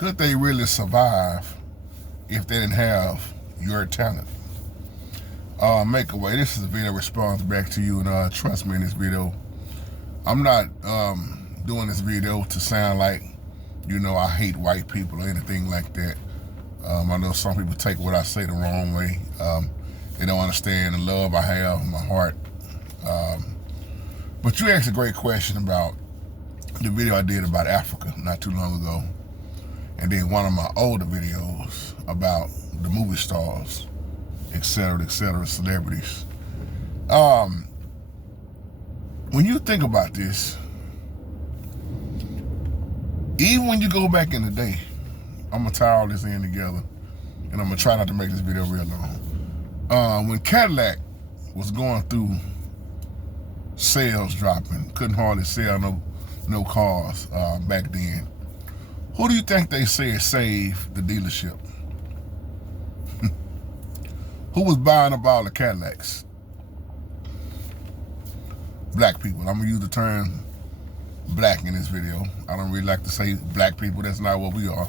Could they really survive if they didn't have your talent? Make a way. This is a video response back to you, and trust me in this video. I'm not doing this video to sound like, I hate white people or anything like that. I know some people take what I say the wrong way. They don't understand the love I have in my heart. But you asked a great question about the video I did about Africa not too long ago. And then one of my older videos about the movie stars, et cetera, celebrities. When you think about this, even when you go back in the day, I'm gonna tie all this in together, and I'm gonna try not to make this video real long. When Cadillac was going through sales dropping, couldn't hardly sell no cars back then, who do you think they said saved the dealership? Who was buying up all the Cadillacs? Black people. I'm gonna use the term black in this video. I don't really like to say black people. That's not what we are.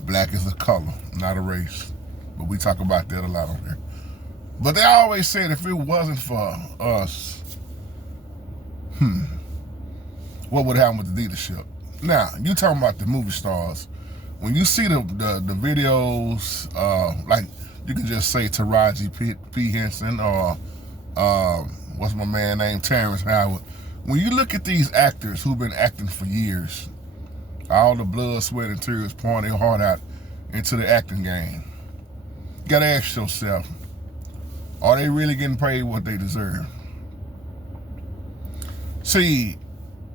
Black is a color, not a race. But we talk about that a lot on here. But they always said if it wasn't for us, what would happen with the dealership? Now, you talking about the movie stars. When you see the videos, like you can just say Taraji P. Henson or what's my man named Terrence Howard. When you look at these actors who've been acting for years, all the blood, sweat, and tears pouring their heart out into the acting game, you gotta ask yourself, are they really getting paid what they deserve? See,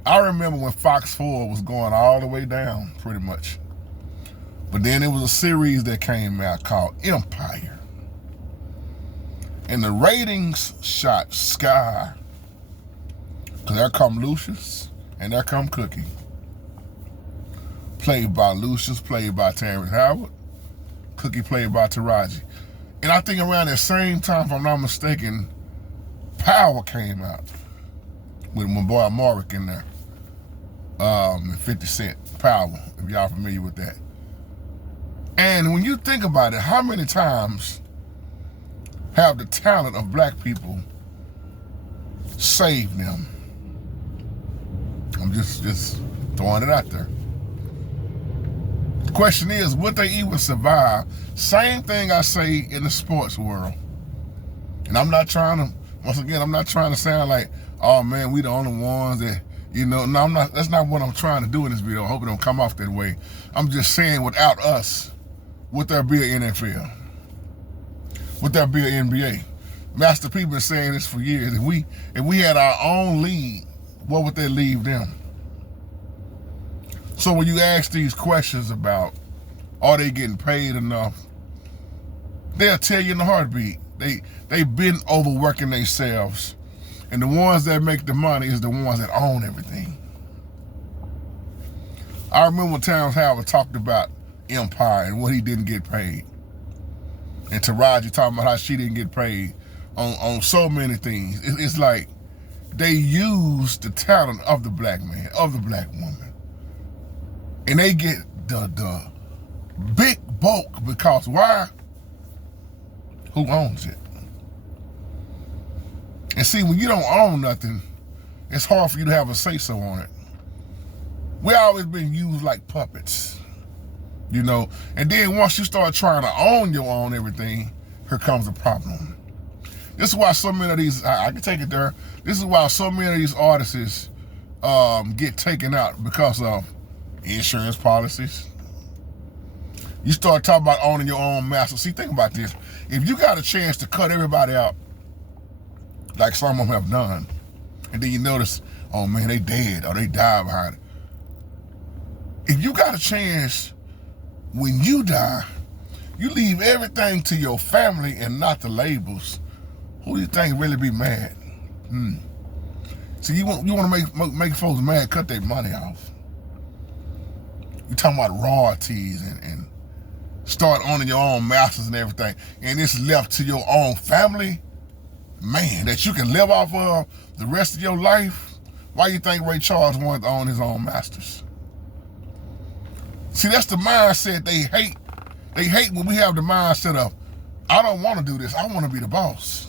I remember when Fox 4 was going all the way down, pretty much. But then there was a series that came out called Empire. And the ratings shot sky. Because there come Lucius and there come Cookie. Played by Lucius, played by Terrence Howard. Cookie played by Taraji. And I think around that same time, if I'm not mistaken, Power came out. With my boy Marek in there. And 50 Cent, Power, if y'all familiar with that. And when you think about it, how many times have the talent of black people saved them? I'm just throwing it out there. The question is, would they even survive? Same thing I say in the sports world. And I'm not trying to, once again, I'm not trying to sound like, oh man, we the only ones that, no, I'm not, that's not what I'm trying to do in this video. I hope it don't come off that way. I'm just saying without us, would there be an NFL? Would there be an NBA? Master P been saying this for years. If we had our own league, what would they leave them? So when you ask these questions about, are they getting paid enough? They'll tell you in a heartbeat. They've been overworking themselves. And the ones that make the money is the ones that own everything. I remember when Terrence Howard talked about Empire and what he didn't get paid. And Taraji talking about how she didn't get paid on so many things. It's like they use the talent of the black man, of the black woman. And they get the big bulk because why? Who owns it? And see, when you don't own nothing, it's hard for you to have a say-so on it. We always been used like puppets, And then once you start trying to own your own everything, here comes the problem. This is why so many of these, I can take it there, this is why so many of these artists get taken out because of insurance policies. You start talking about owning your own master. See, think about this. If you got a chance to cut everybody out, like some of them have done, and then you notice, oh man, they dead or they died behind it. If you got a chance, when you die, you leave everything to your family and not the labels. Who do you think really be mad? See, you want to make folks mad, cut their money off. You talking about royalties and start owning your own masters and everything, and it's left to your own family. Man, that you can live off of the rest of your life. Why you think Ray Charles wanted to own his own masters? See, that's the mindset they hate. They hate when we have the mindset of, I don't want to do this. I want to be the boss.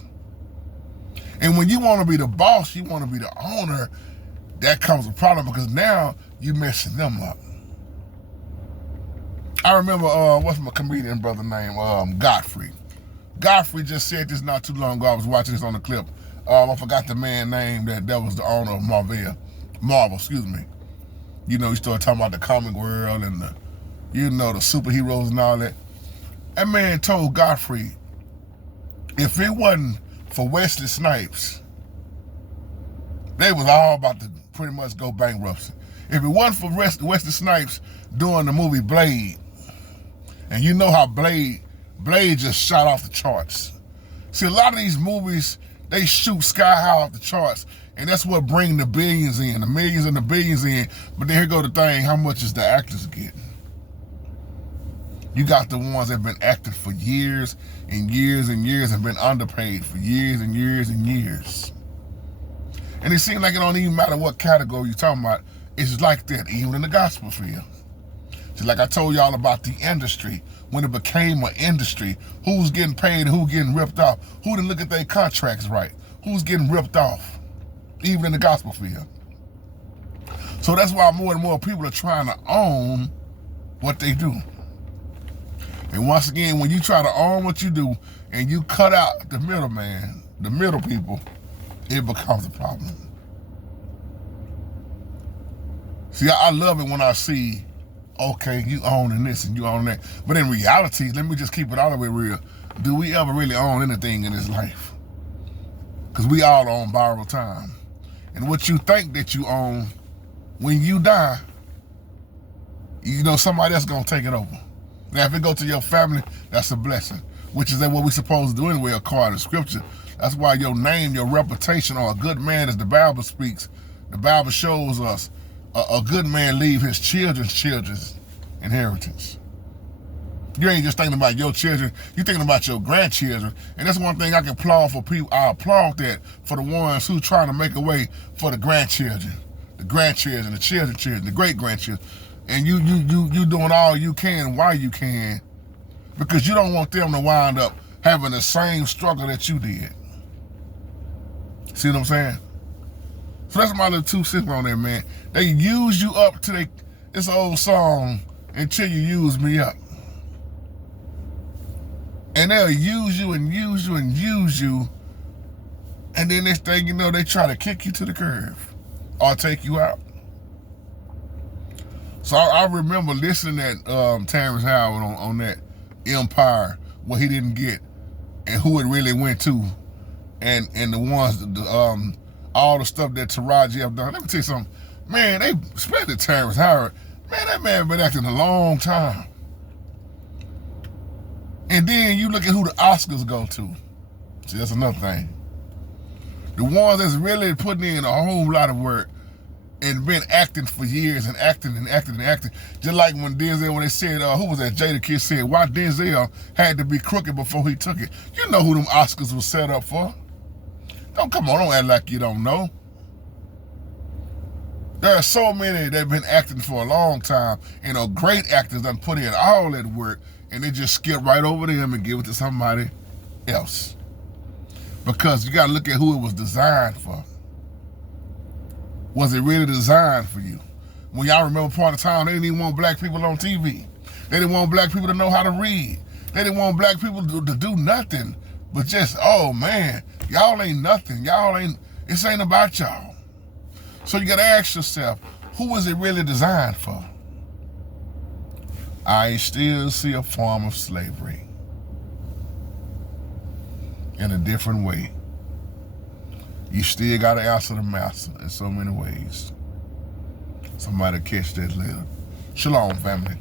And when you want to be the boss, you want to be the owner, that comes a problem because now you're messing them up. I remember, what's my comedian brother name? Godfrey. Godfrey just said this not too long ago. I was watching this on the clip. I forgot the man name that was the owner of Marvel, excuse me. You know, he started talking about the comic world and the, you know, the superheroes and all that. That man told Godfrey, if it wasn't for Wesley Snipes, they was all about to pretty much go bankruptcy. If it wasn't for Wesley Snipes doing the movie Blade, and you know how Blade just shot off the charts. See, a lot of these movies, they shoot sky high off the charts, and that's what bring the billions in, the millions and the billions in. But then here go the thing, how much is the actors getting? You got the ones that have been acting for years and years and years and been underpaid for years and years and years. And it seems like it don't even matter what category you're talking about. It's like that, even in the gospel field. See, like I told y'all about the industry, when it became an industry, who's getting paid and who's getting ripped off, who didn't look at their contracts right, who's getting ripped off, even in the gospel field. So that's why more and more people are trying to own what they do. And once again, when you try to own what you do and you cut out the middleman, the middle people, it becomes a problem. See, I love it when I see, okay, you owning this and you owning that. But in reality, let me just keep it all the way real. Do we ever really own anything in this life? Because we all on borrowed time. And what you think that you own, when you die, you know somebody else gonna take it over. Now, if it go to your family, that's a blessing, which is what we're supposed to do anyway, according to scripture. That's why your name, your reputation, or a good man, as the Bible speaks, the Bible shows us, a good man leave his children's inheritance. You ain't just thinking about your children, you're thinking about your grandchildren. And that's one thing I can applaud for people. I applaud that for the ones who trying to make a way for the grandchildren, the children, the great-grandchildren. And you doing all you can while you can, because you don't want them to wind up having the same struggle that you did. See what I'm saying? So that's my little 2 cents on there, man. They use you up to this old song, until you use me up. And they'll use you and use you and use you. And then next thing you know, they try to kick you to the curb or take you out. So I remember listening at Terrence Howard on that Empire, what he didn't get and who it really went to, and the ones, all the stuff that Taraji have done. Let me tell you something. Man, they especially Terrence Howard. Man, that man been acting a long time. And then you look at who the Oscars go to. See, that's another thing. The ones that's really putting in a whole lot of work and been acting for years and acting. Just like when Denzel, when they said, who was that? Jada said, why Denzel had to be crooked before he took it. You know who them Oscars was set up for. Don't act like you don't know. There are so many that have been acting for a long time, and are great actors that put in all that work, and they just skip right over them and give it to somebody else. Because you got to look at who it was designed for. Was it really designed for you? When y'all remember part of time, they didn't even want black people on TV. They didn't want black people to know how to read. They didn't want black people to do nothing but just, oh man, y'all ain't nothing. This ain't about y'all. So you gotta ask yourself, who was it really designed for? I still see a form of slavery in a different way. You still gotta answer the master in so many ways. Somebody catch that later. Shalom, family.